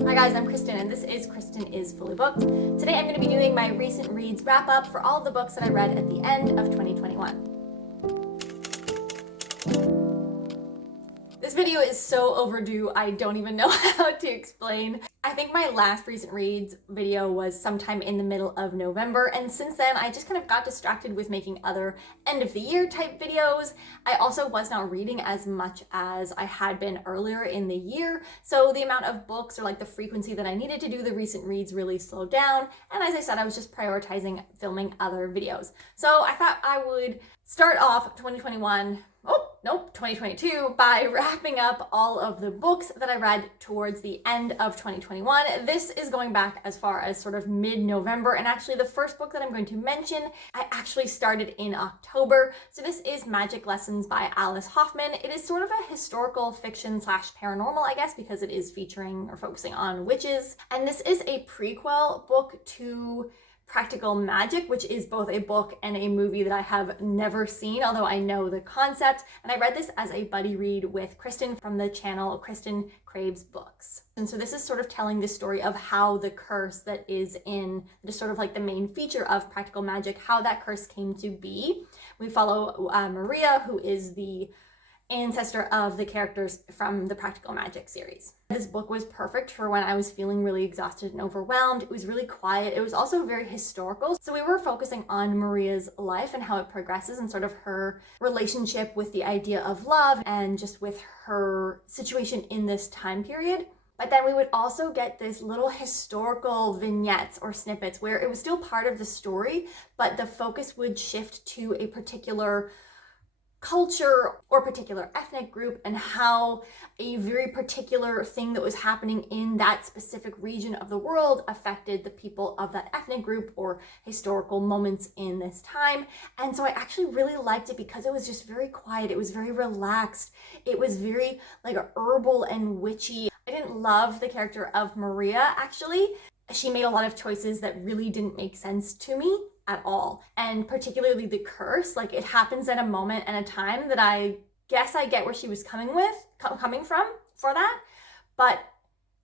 Hi guys, I'm Kristen and this is Kristen is Fully Booked. Today I'm going to be doing my recent reads wrap up for all of the books that I read at the end of 2021. This video is so overdue, I don't even know how to explain. I think my last recent reads video was sometime in the middle of November, and since then I just kind of got distracted with making other end of the year type videos. I also was not reading as much as I had been earlier in the year, so the amount of books or like the frequency that I needed to do the recent reads really slowed down, and as I said, I was just prioritizing filming other videos. So I thought I would start off 2022 by wrapping up all of the books that I read towards the end of 2021. This is going back as far as sort of mid-November, and actually the first book that I'm going to mention, I actually started in October. So this is Magic Lessons by Alice Hoffman. It is sort of a historical fiction slash paranormal, I guess, because it is featuring or focusing on witches. And this is a prequel book to Practical Magic, which is both a book and a movie that I have never seen, although I know the concept. And I read this as a buddy read with Kristen from the channel Kristen Craves Books. And so this is sort of telling the story of how the curse that is in just sort of like the main feature of Practical Magic, how that curse came to be. We follow Maria, who is the ancestor of the characters from the Practical Magic series. This book was perfect for when I was feeling really exhausted and overwhelmed. It was really quiet. It was also very historical. So we were focusing on Maria's life and how it progresses and sort of her relationship with the idea of love and just with her situation in this time period. But then we would also get this little historical vignettes or snippets where it was still part of the story, but the focus would shift to a particular culture or particular ethnic group and how a very particular thing that was happening in that specific region of the world affected the people of that ethnic group or historical moments in this time. And so I actually really liked it because it was just very quiet. It was very relaxed. It was very like herbal and witchy. I didn't love the character of Maria, actually. She made a lot of choices that really didn't make sense to me at all, and particularly the curse. Like, it happens at a moment and a time that I guess I get where she was coming from for that, but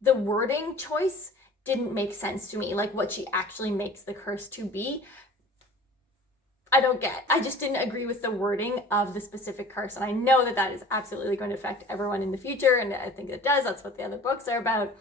the wording choice didn't make sense to me. Like, what she actually makes the curse to be, I don't get. I just didn't agree with the wording of the specific curse, and I know that that is absolutely going to affect everyone in the future, and I think it does. That's what the other books are about.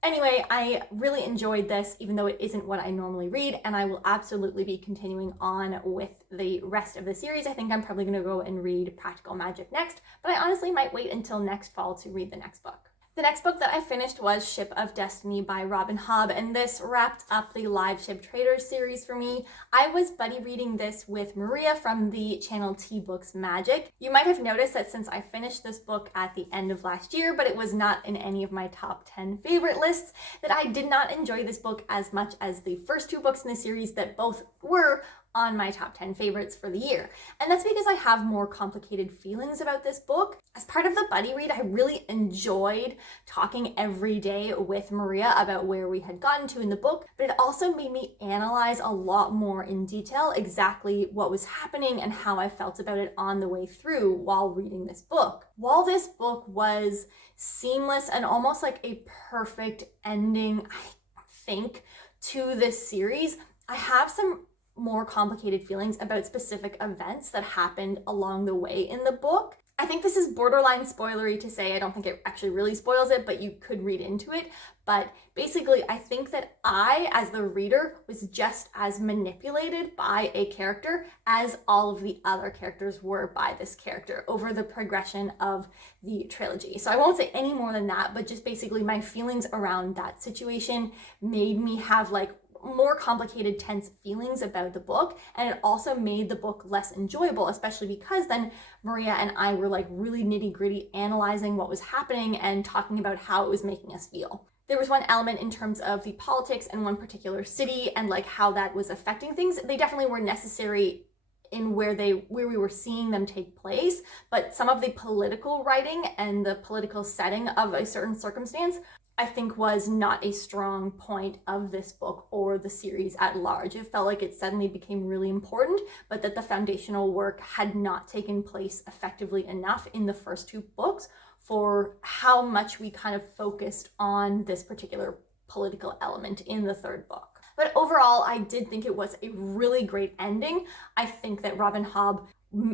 Anyway, I really enjoyed this, even though it isn't what I normally read, and I will absolutely be continuing on with the rest of the series. I think I'm probably going to go and read Practical Magic next, but I honestly might wait until next fall to read the next book. The next book that I finished was Ship of Destiny by Robin Hobb, and this wrapped up the Live Ship Traders series for me. I was buddy reading this with Maria from the channel Tea Books Magic. You might have noticed that since I finished this book at the end of last year, but it was not in any of my top 10 favorite lists, that I did not enjoy this book as much as the first two books in the series that both were on my top 10 favorites for the year. And that's because I have more complicated feelings about this book. As part of the buddy read, I really enjoyed talking every day with Maria about where we had gotten to in the book, but it also made me analyze a lot more in detail exactly what was happening and how I felt about it on the way through while reading this book. While this book was seamless and almost like a perfect ending, I think, to this series, I have some more complicated feelings about specific events that happened along the way in the book. I think this is borderline spoilery to say. I don't think it actually really spoils it, but you could read into it. But basically, I think that I, as the reader, was just as manipulated by a character as all of the other characters were by this character over the progression of the trilogy. So I won't say any more than that, but just basically my feelings around that situation made me have like more complicated, tense feelings about the book, and it also made the book less enjoyable, especially because then Maria and I were like really nitty-gritty analyzing what was happening and talking about how it was making us feel. There was one element in terms of the politics in one particular city and like how that was affecting things. They definitely were necessary in where we were seeing them take place, but some of the political writing and the political setting of a certain circumstance I think was not a strong point of this book or the series at large. It felt like it suddenly became really important, but that the foundational work had not taken place effectively enough in the first two books for how much we kind of focused on this particular political element in the third book. But overall, I did think it was a really great ending. I think that Robin Hobb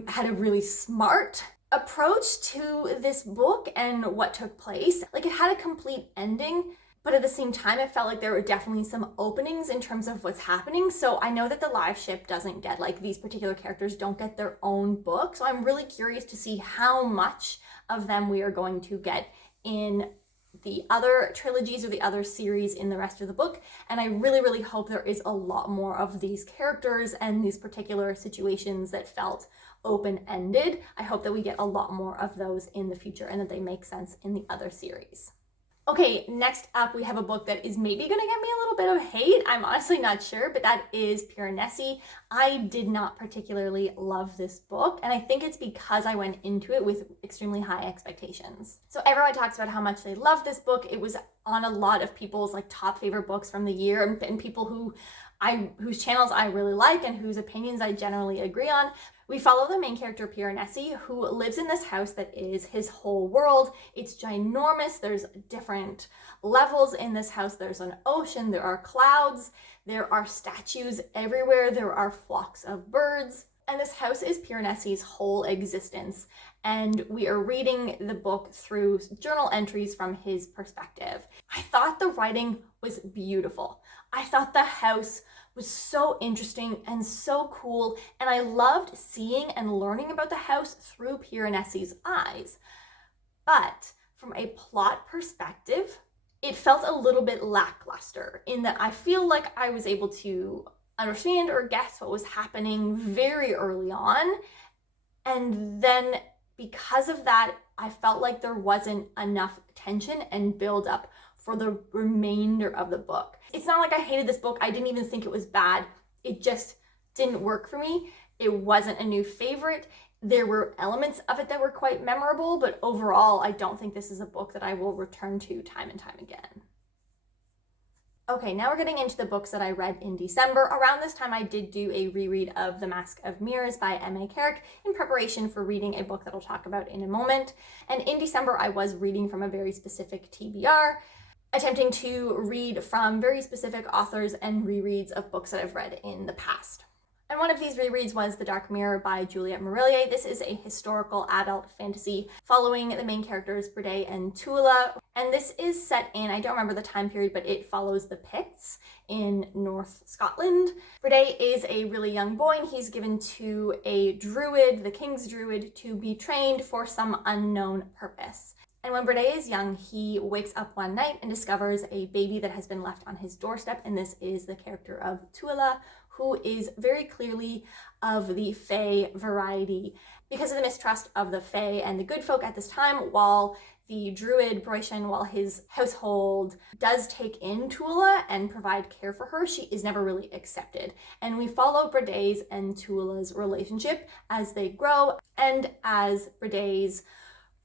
had a really smart approach to this book and what took place. Like, it had a complete ending, but at the same time, it felt like there were definitely some openings in terms of what's happening. So I know that the live ship doesn't get, like, these particular characters don't get their own book. So I'm really curious to see how much of them we are going to get in the other trilogies or the other series in the rest of the book. And I really, really hope there is a lot more of these characters and these particular situations that felt open-ended. I hope that we get a lot more of those in the future and that they make sense in the other series. Okay, next up we have a book that is maybe gonna get me a little bit of hate. I'm honestly not sure, but that is Pureness. I did not particularly love this book, and I think it's because I went into it with extremely high expectations. So everyone talks about how much they love this book. It was on a lot of people's like top favorite books from the year, and people whose channels I really like and whose opinions I generally agree on. We follow the main character, Pureness, who lives in this house that is his whole world. It's ginormous. There's different levels in this house. There's an ocean, there are clouds, there are statues everywhere, there are flocks of birds. And this house is Pureness's whole existence. And we are reading the book through journal entries from his perspective. I thought the writing was beautiful. I thought the house was so interesting and so cool, and I loved seeing and learning about the house through Pureness's eyes. But from a plot perspective, it felt a little bit lackluster in that I feel like I was able to understand or guess what was happening very early on, and then because of that, I felt like there wasn't enough tension and build up for the remainder of the book. It's not like I hated this book. I didn't even think it was bad. It just didn't work for me. It wasn't a new favorite. There were elements of it that were quite memorable, but overall, I don't think this is a book that I will return to time and time again. Okay, now we're getting into the books that I read in December. Around this time, I did do a reread of The Mask of Mirrors by M.A. Carrick in preparation for reading a book that I'll talk about in a moment. And in December, I was reading from a very specific TBR, attempting to read from very specific authors and rereads of books that I've read in the past. And one of these rereads was The Dark Mirror by Juliette Marillier. This is a historical adult fantasy following the main characters Brede and Tuula. And this is set in, I don't remember the time period, but it follows the Picts in North Scotland. Brede is a really young boy and he's given to a druid, the king's druid, to be trained for some unknown purpose. And when Brede is young, he wakes up one night and discovers a baby that has been left on his doorstep. And this is the character of Tuula, who is very clearly of the Fae variety. Because of the mistrust of the Fae and the good folk at this time, while the druid Broishan, while his household does take in Tuula and provide care for her, she is never really accepted. And we follow Brede's and Tuula's relationship as they grow and as Brede's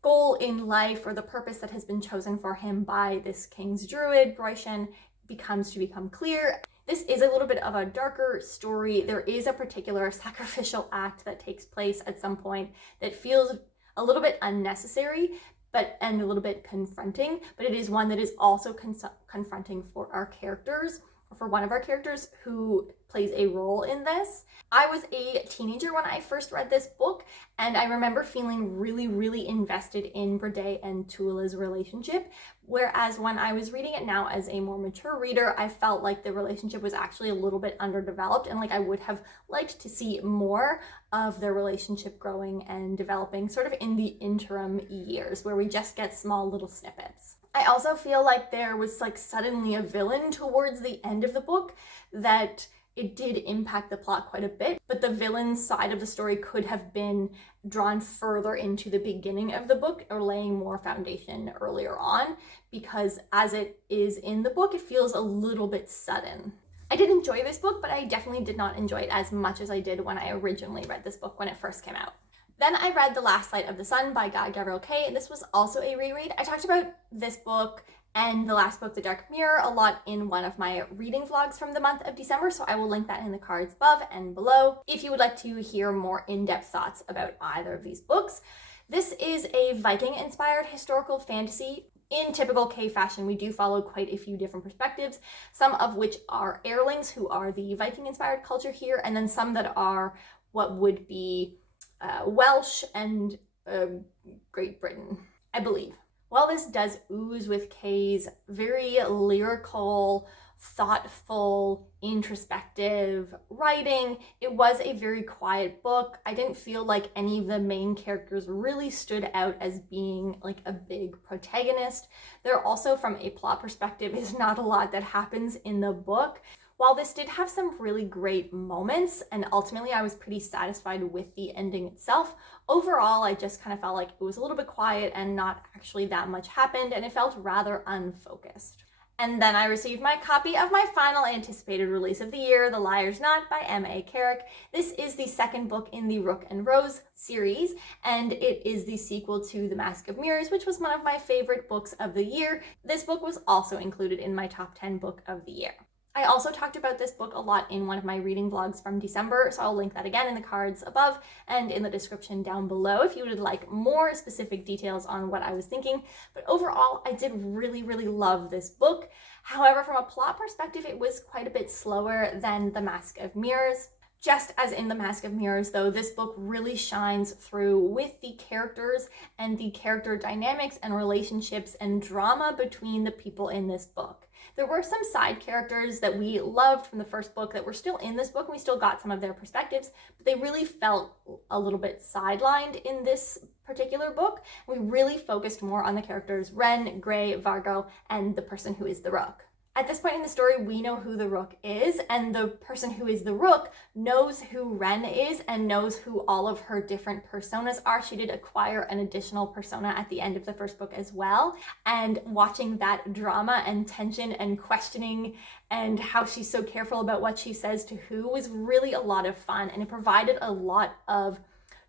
goal in life or the purpose that has been chosen for him by this king's druid, Broishan, become clear. This is a little bit of a darker story. There is a particular sacrificial act that takes place at some point that feels a little bit unnecessary, and a little bit confronting, but it is one that is also confronting for our characters, or for one of our characters who plays a role in this. I was a teenager when I first read this book, and I remember feeling really, really invested in Brede and Tuula's relationship, whereas when I was reading it now as a more mature reader, I felt like the relationship was actually a little bit underdeveloped, and like I would have liked to see more of their relationship growing and developing sort of in the interim years, where we just get small little snippets. I also feel like there was like suddenly a villain towards the end of the book that it did impact the plot quite a bit, but the villain side of the story could have been drawn further into the beginning of the book or laying more foundation earlier on, because as it is in the book, it feels a little bit sudden. I did enjoy this book, but I definitely did not enjoy it as much as I did when I originally read this book when it first came out. Then I read The Last Light of the Sun by Guy Gavriel Kay, and this was also a reread. I talked about this book and the last book, The Dark Mirror, a lot in one of my reading vlogs from the month of December, so I will link that in the cards above and below if you would like to hear more in-depth thoughts about either of these books. This is a Viking-inspired historical fantasy. In typical K fashion, we do follow quite a few different perspectives, some of which are Airlings, who are the Viking-inspired culture here, and then some that are what would be Welsh and Great Britain, I believe. While this does ooze with Kay's very lyrical, thoughtful, introspective writing, it was a very quiet book. I didn't feel like any of the main characters really stood out as being like a big protagonist. There also, from a plot perspective, is not a lot that happens in the book. While this did have some really great moments, and ultimately I was pretty satisfied with the ending itself, overall I just kind of felt like it was a little bit quiet and not actually that much happened, and it felt rather unfocused. And then I received my copy of my final anticipated release of the year, The Liar's Knot by M.A. Carrick. This is the second book in the Rook and Rose series, and it is the sequel to The Mask of Mirrors, which was one of my favorite books of the year. This book was also included in my top 10 book of the year. I also talked about this book a lot in one of my reading vlogs from December, so I'll link that again in the cards above and in the description down below if you would like more specific details on what I was thinking. But overall, I did really, really love this book. However, from a plot perspective, it was quite a bit slower than The Mask of Mirrors. Just as in The Mask of Mirrors, though, this book really shines through with the characters and the character dynamics and relationships and drama between the people in this book. There were some side characters that we loved from the first book that were still in this book, and we still got some of their perspectives, but they really felt a little bit sidelined in this particular book. We really focused more on the characters Ren, Gray, Vargo, and the person who is the Rook. At this point in the story, we know who the Rook is, and the person who is the Rook knows who Ren is and knows who all of her different personas are. She did acquire an additional persona at the end of the first book as well, and watching that drama and tension and questioning and how she's so careful about what she says to who was really a lot of fun, and it provided a lot of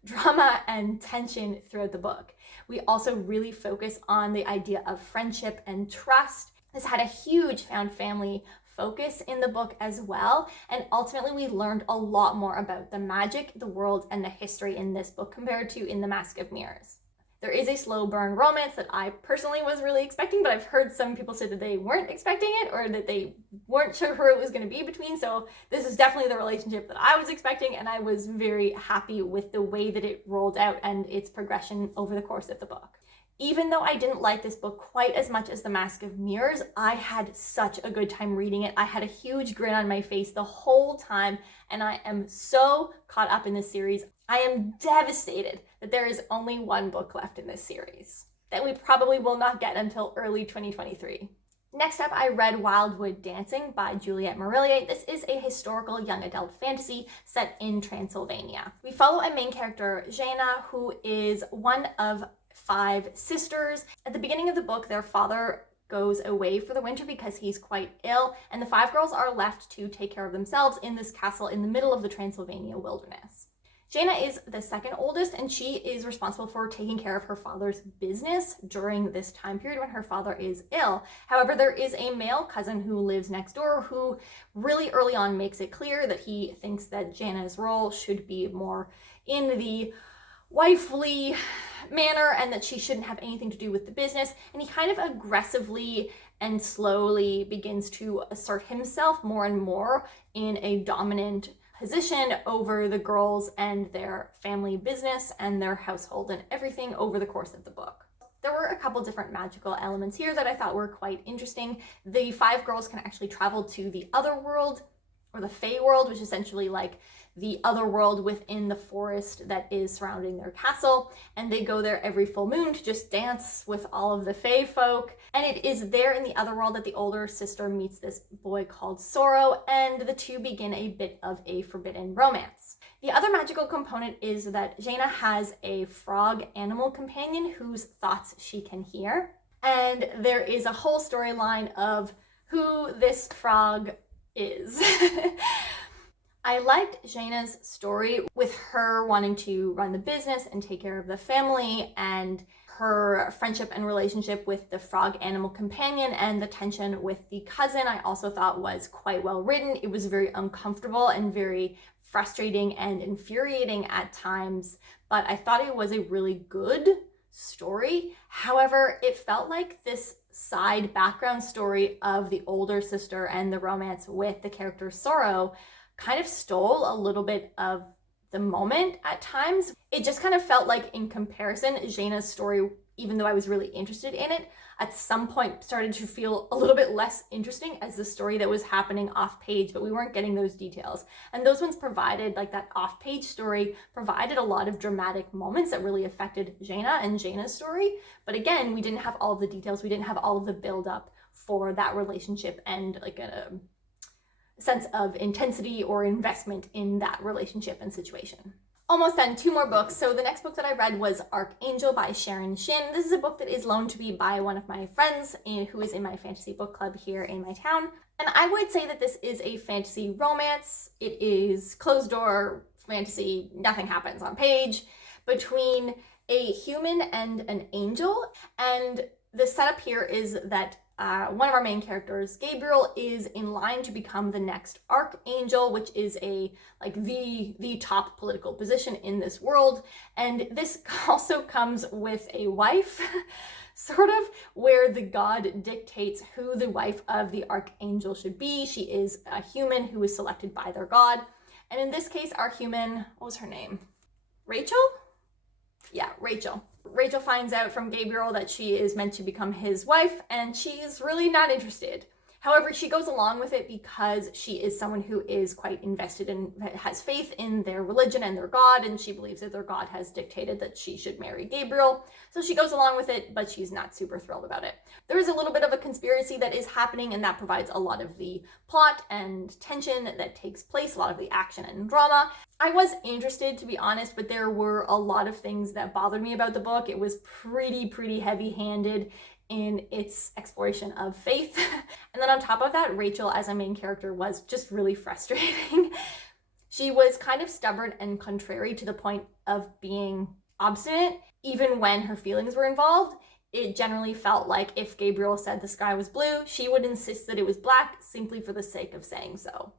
drama and tension throughout the book. We also really focus on the idea of friendship and trust. This had a huge found family focus in the book as well, and ultimately we learned a lot more about the magic, the world, and the history in this book compared to in The Mask of Mirrors. There is a slow burn romance that I personally was really expecting, but I've heard some people say that they weren't expecting it or that they weren't sure who it was going to be between, so this is definitely the relationship that I was expecting, and I was very happy with the way that it rolled out and its progression over the course of the book. Even though I didn't like this book quite as much as The Mask of Mirrors, I had such a good time reading it. I had a huge grin on my face the whole time, and I am so caught up in this series. I am devastated that there is only one book left in this series that we probably will not get until early 2023. Next up, I read Wildwood Dancing by Juliette Marillier. This is a historical young adult fantasy set in Transylvania. We follow a main character, Jaina, who is one of 5 sisters. At the beginning of the book, their father goes away for the winter because he's quite ill, and the 5 girls are left to take care of themselves in this castle in the middle of the Transylvania wilderness. Jaina is the second oldest, and she is responsible for taking care of her father's business during this time period when her father is ill. However, there is a male cousin who lives next door who really early on makes it clear that he thinks that Jaina's role should be more in the wifely manner and that she shouldn't have anything to do with the business, and he kind of aggressively and slowly begins to assert himself more and more in a dominant position over the girls and their family business and their household and everything over the course of the book. There were a couple different magical elements here that I thought were quite interesting. The 5 girls can actually travel to the other world, or the Fae world, which is essentially like the other world within the forest that is surrounding their castle, and they go there every full moon to just dance with all of the Fae folk. And it is there in the other world that the older sister meets this boy called Sorrow, and the two begin a bit of a forbidden romance. The other magical component is that Jaina has a frog animal companion whose thoughts she can hear, and there is a whole storyline of who this frog is. I liked Jaina's story with her wanting to run the business and take care of the family, and her friendship and relationship with the frog animal companion and the tension with the cousin, I also thought was quite well written. It was very uncomfortable and very frustrating and infuriating at times, but I thought it was a really good story. However, it felt like this side background story of the older sister and the romance with the character Sorrow kind of stole a little bit of the moment at times. It just kind of felt like, in comparison, Jaina's story, even though I was really interested in it, at some point started to feel a little bit less interesting as the story that was happening off page, but we weren't getting those details. And those ones provided, like that off page story, provided a lot of dramatic moments that really affected Jaina and Jaina's story. But again, we didn't have all of the details. We didn't have all of the build up for that relationship and like a sense of intensity or investment in that relationship and situation. Almost done, 2 more books. So the next book that I read was Archangel by Sharon Shin. This is a book that is loaned to me by one of my friends who is in my fantasy book club here in my town. And I would say that this is a fantasy romance. It is closed door fantasy, nothing happens on page, between a human and an angel. And the setup here is that one of our main characters, Gabriel, is in line to become the next Archangel, which is the top political position in this world. And this also comes with a wife, sort of, where the god dictates who the wife of the Archangel should be. She is a human who is selected by their god. And in this case, our human, what was her name? Rachel? Yeah, Rachel. Rachel finds out from Gabriel that she is meant to become his wife, and she's really not interested. However, she goes along with it because she is someone who is quite invested and has faith in their religion and their god, and she believes that their god has dictated that she should marry Gabriel. So she goes along with it, but she's not super thrilled about it. There is a little bit of a conspiracy that is happening, and that provides a lot of the plot and tension that takes place, a lot of the action and drama. I was interested, to be honest, but there were a lot of things that bothered me about the book. It was pretty heavy-handed in its exploration of faith. And then on top of that, Rachel as a main character was just really frustrating. She was kind of stubborn and contrary to the point of being obstinate, even when her feelings were involved. It generally felt like if Gabriel said the sky was blue, she would insist that it was black simply for the sake of saying so.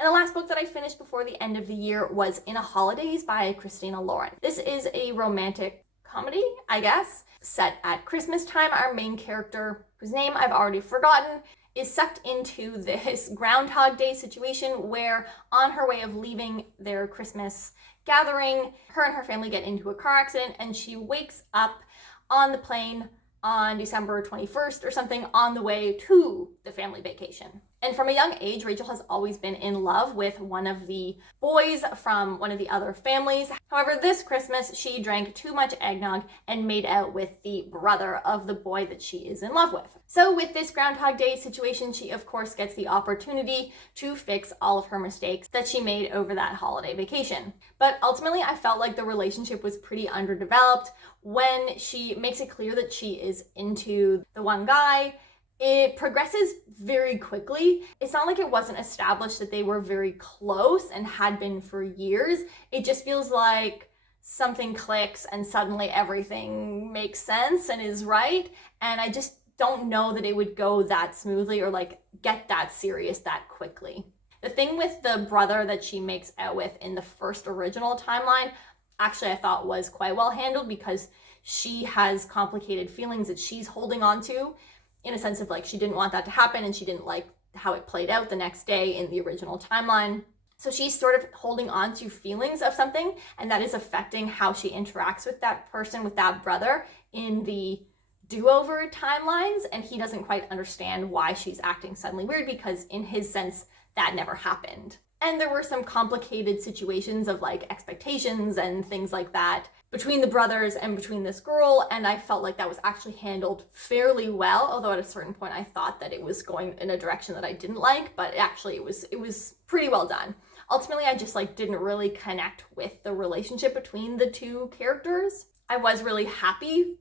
And the last book that I finished before the end of the year was In a Holidays by Christina Lauren. This is a romantic comedy, I guess, set at Christmas time. Our main character, whose name I've already forgotten, is sucked into this Groundhog Day situation where, on her way of leaving their Christmas gathering, her and her family get into a car accident, and she wakes up on the plane on December 21st or something on the way to the family vacation. And from a young age, Rachel has always been in love with one of the boys from one of the other families. However, this Christmas, she drank too much eggnog and made out with the brother of the boy that she is in love with. So with this Groundhog Day situation, she of course gets the opportunity to fix all of her mistakes that she made over that holiday vacation. But ultimately, I felt like the relationship was pretty underdeveloped. When she makes it clear that she is into the one guy, it progresses very quickly. It's not like it wasn't established that they were very close and had been for years. It just feels like something clicks and suddenly everything makes sense and is right. And I just don't know that it would go that smoothly or like get that serious that quickly. The thing with the brother that she makes out with in the first original timeline, actually I thought was quite well handled, because she has complicated feelings that she's holding on to, in a sense of like she didn't want that to happen and she didn't like how it played out the next day in the original timeline. So she's sort of holding on to feelings of something, and that is affecting how she interacts with that person, with that brother in the do-over timelines, and he doesn't quite understand why she's acting suddenly weird, because in his sense that never happened. And there were some complicated situations of like expectations and things like that between the brothers and between this girl, and I felt like that was actually handled fairly well, although at a certain point I thought that it was going in a direction that I didn't like, but actually it was pretty well done. Ultimately, I just like didn't really connect with the relationship between the two characters. I was really happy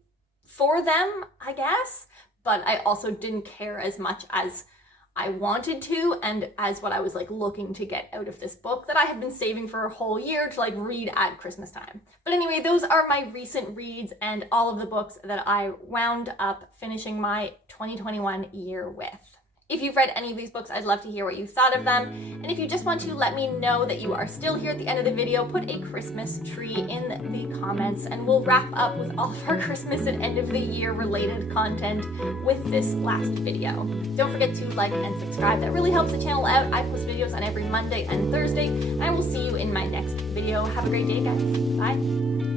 for them, I guess, but I also didn't care as much as I wanted to, and as what I was like looking to get out of this book that I have been saving for a whole year to like read at Christmas time. But anyway, those are my recent reads and all of the books that I wound up finishing my 2021 year with. If you've read any of these books, I'd love to hear what you thought of them. And if you just want to let me know that you are still here at the end of the video, put a Christmas tree in the comments and we'll wrap up with all of our Christmas and end of the year related content with this last video. Don't forget to like and subscribe. That really helps the channel out. I post videos on every Monday and Thursday, and I will see you in my next video. Have a great day, guys. Bye.